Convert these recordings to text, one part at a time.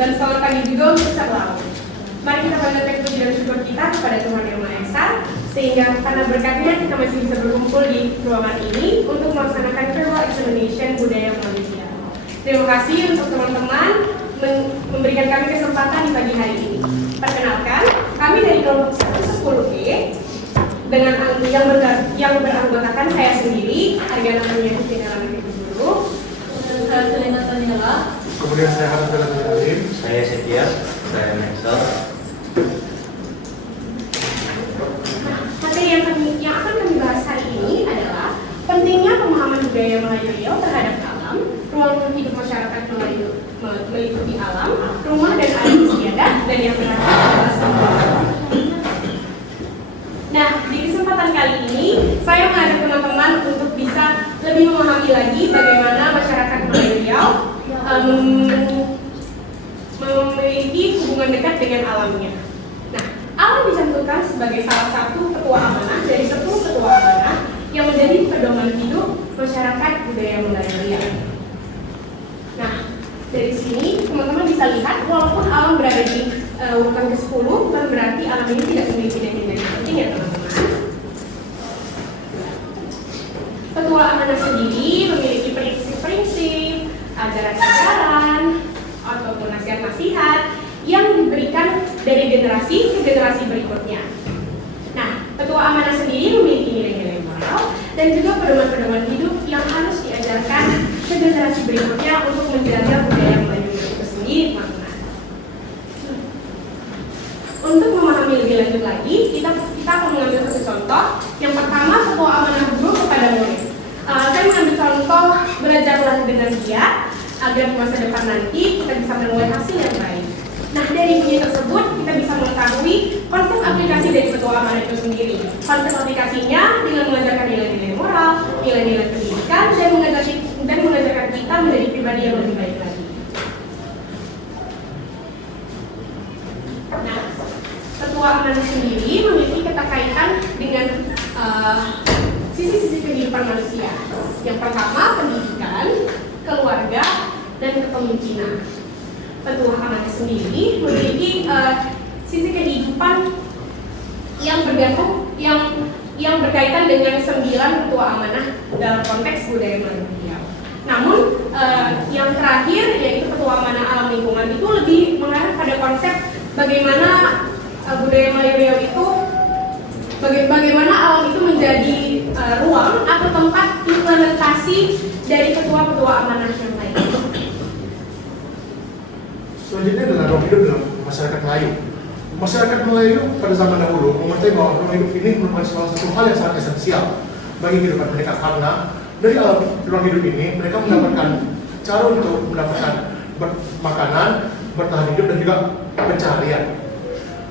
Dan selamat pagi juga untuk selalu. Mari kita panjatkan puji dan syukur kita kepada Tuhan Yang Maha Esa, sehingga karena berkatnya kita masih bisa berkumpul di ruangan ini untuk melaksanakan Virtual Examination Budaya Malaysia. Terima kasih untuk teman-teman memberikan kami kesempatan di pagi hari ini. Perkenalkan, kami dari kelompok 110E dengan yang beranggotakan saya sendiri, Argana Tania Kustina Lamanya Guru, saya Selena Taniela. Kemudian saya harus berkata Saya Setia, saya Maxel. Materi yang akan kami bahas hari ini adalah pentingnya pemahaman budaya Melayu Riau terhadap alam, ruang hidup masyarakat Melayu meliputi alam, rumah dan air istiadat, dan yang terakhir adalah sebuah. Nah, di kesempatan kali ini saya mengajak teman-teman untuk bisa lebih memahami lagi bagaimana masyarakat Melayu Riau memiliki hubungan dekat dengan alamnya. Nah, alam dicantumkan sebagai salah satu ketua amanah dari 10 ketua amanah yang menjadi pedoman hidup masyarakat budaya Melayu Riau. Nah, dari sini teman-teman bisa lihat walaupun alam berada di urutan ke-10, bukan berarti alam ini tidak memiliki nilai-nilai penting ya teman-teman. Ketua amanah sendiri memiliki prinsip-prinsip, ajaran-ajaran, ataupun nasihat-nasihat yang diberikan dari generasi ke generasi berikutnya. Nah, ketua amanah sendiri memiliki nilai-nilai moral dan juga pedoman-pedoman hidup yang harus diajarkan ke generasi berikutnya untuk menjaga budaya Melayu itu sendiri, teman-teman. Untuk memahami lebih lanjut lagi, kita akan mengambil satu contoh. Yang pertama, ketua amanah guru kepada murid. Saya mengambil contoh belajarlah dengan giat agar di masa depan nanti kita bisa menuai hasil yang baik. Nah, dari bunyi tersebut kita bisa mengetahui konsep aplikasi dari ketua amanah itu sendiri. Konsep aplikasinya dengan mengajarkan nilai-nilai moral, nilai-nilai pendidikan, dan mengajarkan kita menjadi pribadi yang lebih baik lagi. Nah, ketua amanah sendiri memiliki keterkaitan dengan sisi-sisi kehidupan manusia. Yang pertama, pendidikan, keluarga, dan kepemimpinan. Ketua amanah sendiri memiliki sisi kehidupan yang bergantung yang berkaitan dengan 9 ketua amanah dalam konteks budaya Melayu Riau. Namun yang terakhir yaitu ketua amanah alam lingkungan itu lebih mengarah pada konsep bagaimana budaya Melayu Riau itu bagaimana alam itu menjadi ruang atau tempat implementasi dari ketua-ketua amanah yang lain. Selanjutnya adalah ruang hidup dalam masyarakat Melayu. Masyarakat Melayu pada zaman dahulu mengerti bahwa ruang hidup ini merupakan salah satu hal yang sangat esensial bagi kehidupan mereka, karena dari ruang hidup ini mereka mendapatkan cara untuk mendapatkan makanan, bertahan hidup, dan juga pencaharian.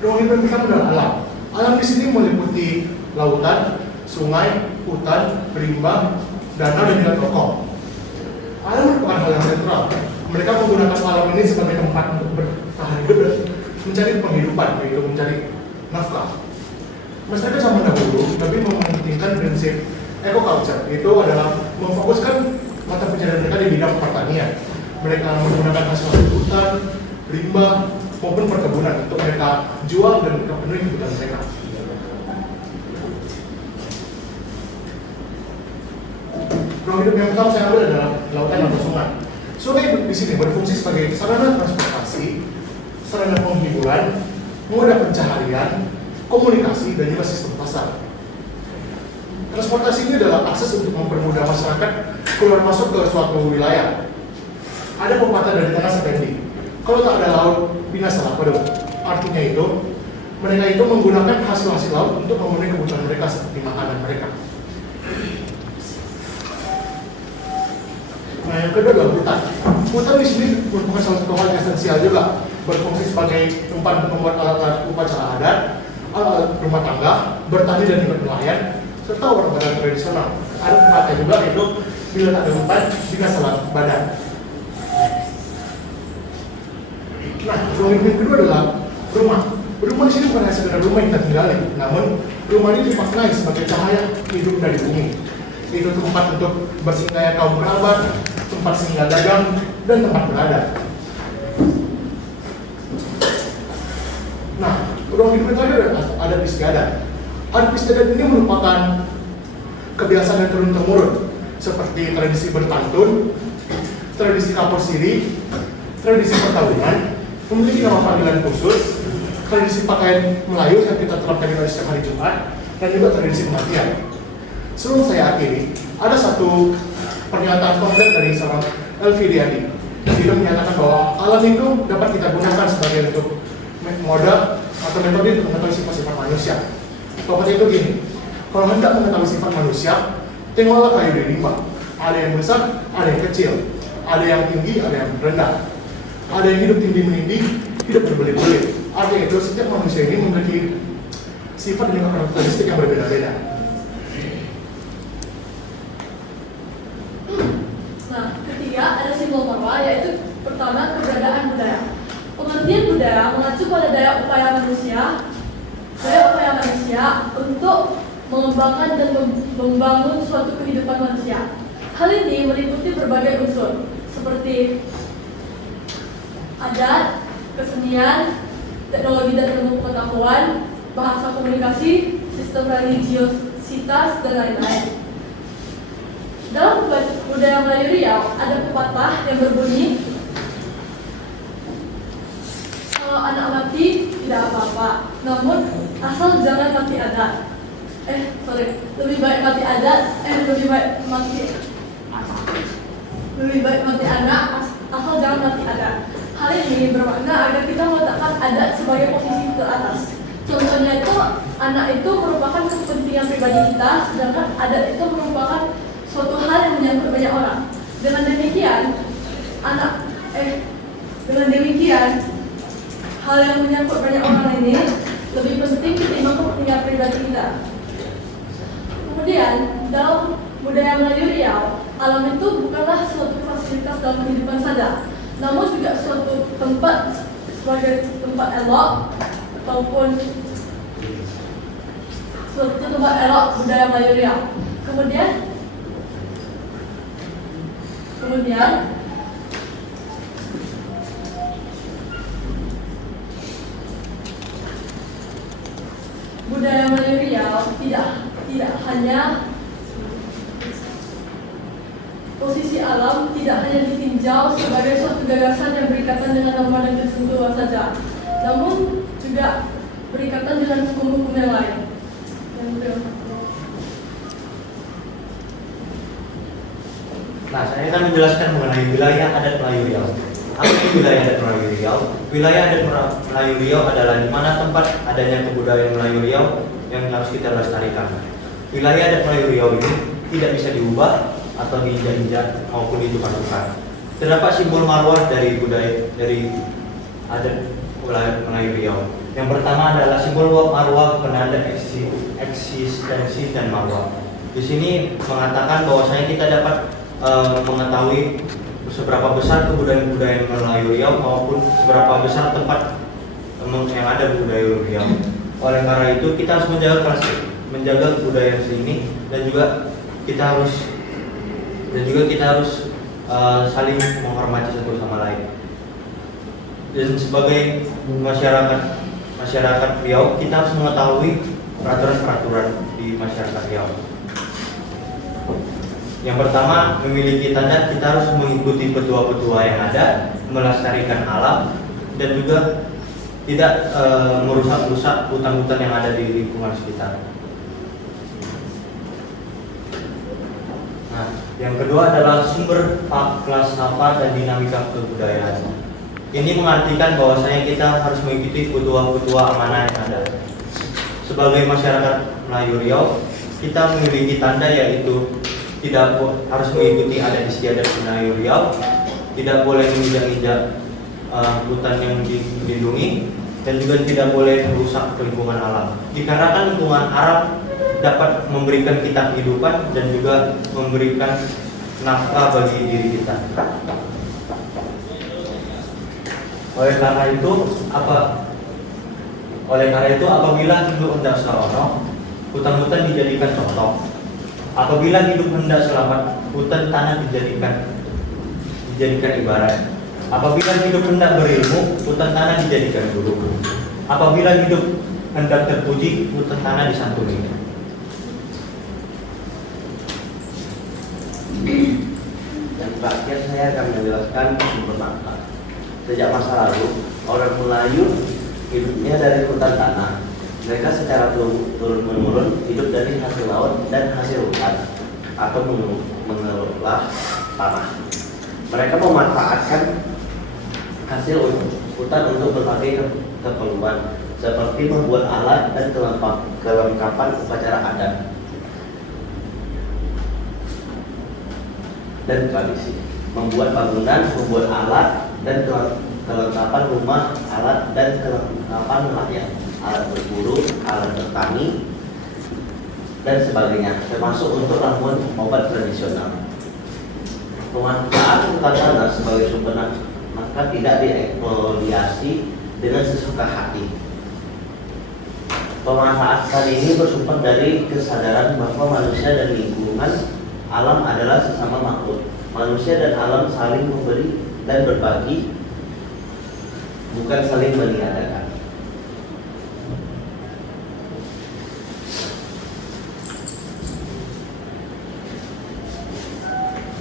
Ruang hidup mereka adalah alam. Alam di sini meliputi lautan, sungai, hutan, rimba, danau, dan juga tokong. Alam merupakan hal yang sentral. Mereka menggunakan alam ini sebagai tempat untuk bertahan hidup dan mencari penghidupan, yaitu mencari nafkah. Masyarakat zaman dahulu lebih mementingkan prinsip eco-culture, itu adalah memfokuskan mata pencarian mereka di bidang pertanian. Mereka menggunakan hasil hutan, rimba, maupun perkebunan untuk mereka jual dan memenuhi kebutuhan mereka. Ruang hidup yang pertama saya ambil adalah lautan atau sungai. Sungai di sini berfungsi sebagai sarana transportasi, sarana penghiburan, moda pencaharian, komunikasi, dan juga sistem pasar. Transportasi ini adalah akses untuk mempermudah masyarakat keluar masuk ke suatu wilayah. Ada pepatah dari tanah sependi, kalau tak ada laut, binasalah padung. Artinya itu, mereka itu menggunakan hasil-hasil laut untuk memenuhi kebutuhan mereka seperti makanan mereka. Nah, yang kedua adalah hutan. Hutan di sini merupakan salah satu hal yang esensial juga, berfungsi sebagai tempat untuk membuat alat-alat upacara adat, alat rumah tangga, bertani dan juga nelayan, serta obat-obatan tradisional. Ada pepatah juga yaitu bila tak ada hutan, binasalah badan. Nah, ruang hidup yang kedua adalah rumah. Rumah di sini bukan hanya sekedar rumah yang kita tinggali, namun rumah ini dimaknai sebagai cahaya hidup dari bumi. Itu tempat untuk bersinggahnya kaum kerabat, tempat singgah dagang, dan tempat berada. Nah, ruang hidup itu ada adat istiadat. Adat istiadat ini merupakan kebiasaan yang turun-temurun, seperti tradisi berpantun, tradisi kapur siri, tradisi perkawinan, memiliki nama panggilan khusus, tradisi pakaian Melayu yang kita terapkan di setiap hari Jumat, dan juga tradisi kematian. Sebelum saya akhiri, ada satu pernyataan konkret dari seorang Elvidiadi. Dia menyatakan bahwa alam itu dapat kita gunakan sebagai bentuk moda atau metode untuk mengetahui sifat-sifat manusia. Bapak itu gini, kalau hendak mengetahui sifat manusia, tengoklah kayu di limbah. Ada yang besar, ada yang kecil, ada yang tinggi, ada yang rendah, ada yang hidup tinggi menindih, hidup berbelit-belit. Artinya itu setiap manusia ini memiliki sifat dan karakteristik yang berbeda-beda. Nah, ketiga ada simbol marwah, yaitu pertama keberadaan budaya. Pengertian budaya mengacu pada daya upaya manusia untuk mengembangkan dan membangun suatu kehidupan manusia. Hal ini meliputi berbagai unsur seperti adat, kesenian, teknologi dan ilmu pengetahuan, bahasa komunikasi, sistem religiositas, dan lain-lain. Dalam budaya Melayu Riau ada pepatah yang berbunyi, kalau anak mati tidak apa-apa, namun asal jangan mati adat. Lebih baik mati anak, asal jangan mati adat. Hal ini bermakna agar kita meletakkan adat sebagai posisi teratas. Contohnya itu, anak itu merupakan kepentingan pribadi kita, sedangkan adat itu merupakan suatu hal yang menyangkut banyak orang. Dengan demikian, hal yang menyangkut banyak orang ini lebih penting ketimbang kepentingan pribadi kita. Kemudian, dalam budaya Melayu Riau, alam itu bukanlah suatu fasilitas dalam kehidupan saja, namun juga suatu tempat sebagai tempat elok ataupun suatu tempat elok budaya Melayu Riau. Kemudian budaya Melayu Riau tidak hanya posisi alam tidak hanya ditinjau sebagai suatu gagasan yang berikatan dengan norma dan ketentuan saja, namun juga berikatan dengan hukum-hukum yang lain. Nah, saya akan menjelaskan mengenai wilayah adat Melayu Riau. Apa itu wilayah adat Melayu Riau? Wilayah adat Melayu Riau adalah di mana tempat adanya kebudayaan Melayu Riau yang harus kita lestarikan. Wilayah adat Melayu Riau ini tidak bisa diubah atau diinjak-injak maupun ditukar-tukar. Terdapat simbol marwah dari adat Melayu Riau. Yang pertama adalah simbol marwah penanda eksistensi dan marwah. Di sini mengatakan bahwasanya kita dapat mengetahui seberapa besar kebudayaan Melayu Riau maupun seberapa besar tempat yang ada budaya Riau. Oleh karena itu kita harus menjaga kebudayaan sini dan juga kita harus saling menghormati satu sama lain. Dan sebagai masyarakat Riau, kita harus mengetahui peraturan-peraturan di masyarakat Riau. Yang pertama, memiliki tanda kita harus mengikuti petua-petua yang ada, melestarikan alam, dan juga tidak merusak-rusak hutan-hutan yang ada di lingkungan sekitar. Nah, yang kedua adalah sumber falsafah dan dinamika kebudayaan. Ini mengartikan bahwasanya kita harus mengikuti petua-petua amanah yang ada. Sebagai masyarakat Melayu Riau, kita memiliki tanda yaitu tidak harus mengikuti adat istiadat Melayu Riau, tidak boleh menginjak-injak hutan yang dilindungi, dan juga tidak boleh merusak lingkungan alam. Dikarenakan lingkungan alam dapat memberikan kita kehidupan dan juga memberikan nafkah bagi diri kita. Oleh karena itu apabila hidup hendak sarono, hutan-hutan dijadikan contoh. Apabila hidup hendak selamat, hutan tanah dijadikan dijadikan ibarat. Apabila hidup hendak berilmu, hutan tanah dijadikan guru. Apabila hidup hendak terpuji, hutan tanah disantuni. Dan terakhir saya akan menjelaskan sumber nafkah. Sejak masa lalu, orang Melayu hidupnya dari hutan tanah. Mereka secara turun-menurun hidup dari hasil laut dan hasil hutan atau mengelola tanah. Mereka memanfaatkan hasil hutan untuk berbagai keperluan seperti membuat alat dan kelengkapan upacara adat dan tradisi, membuat bangunan, membuat alat dan kelengkapan rumah, alat dan kelengkapan nelayan, alat berburu, alat bertani, dan sebagainya, termasuk untuk ramuan obat tradisional. Pemanfaatan hutan tanah sebagai sumber nafkah tidak dieksploitasi dengan sesuka hati. Pemanfaatan ini bersumber dari kesadaran bahwa manusia dan lingkungan alam adalah sesama makhluk. Manusia dan alam saling memberi dan berbagi, bukan saling meniadakan.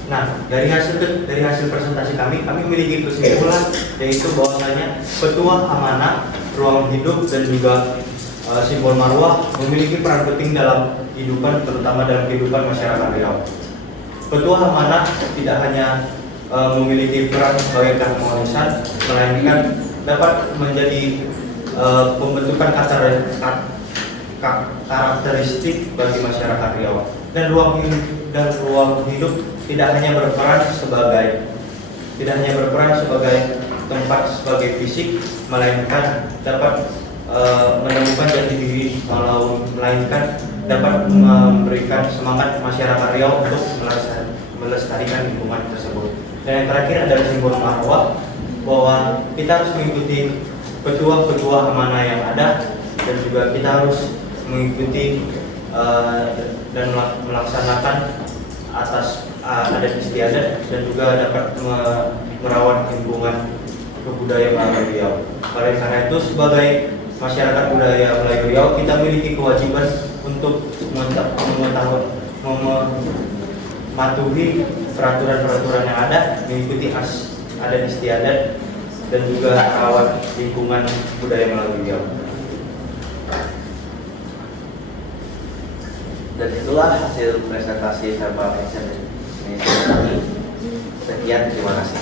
Nah, dari hasil presentasi kami memiliki kesimpulan, yaitu bahwasanya petua amanah, ruang hidup dan juga simbol marwah memiliki peran penting dalam kehidupan, terutama dalam kehidupan masyarakat Riau. Petua amanah tidak hanya memiliki peran sebagai warisan, melainkan dapat menjadi pembentukan karakteristik bagi masyarakat Riau. Dan ruang hidup tidak hanya berperan sebagai tempat sebagai fisik, melainkan dapat menemukan jati diri, melainkan dapat memberikan semangat masyarakat Riau untuk melestarikan lingkungan tersebut. Dan yang terakhir adalah simbol marwah, bahwa kita harus mengikuti petua-petua amanah yang ada, dan juga kita harus mengikuti dan melaksanakan atas adat istiadat, dan juga dapat merawat lingkungan kebudayaan Melayu Riau. Oleh karena itu, sebagai masyarakat budaya Melayu Riau, kita memiliki kewajiban untuk mematuhi peraturan-peraturan yang ada, mengikuti adat istiadat, dan juga merawat lingkungan budaya Melayu Riau. Dan itulah hasil presentasi verbal action kami. Sekian, terima kasih.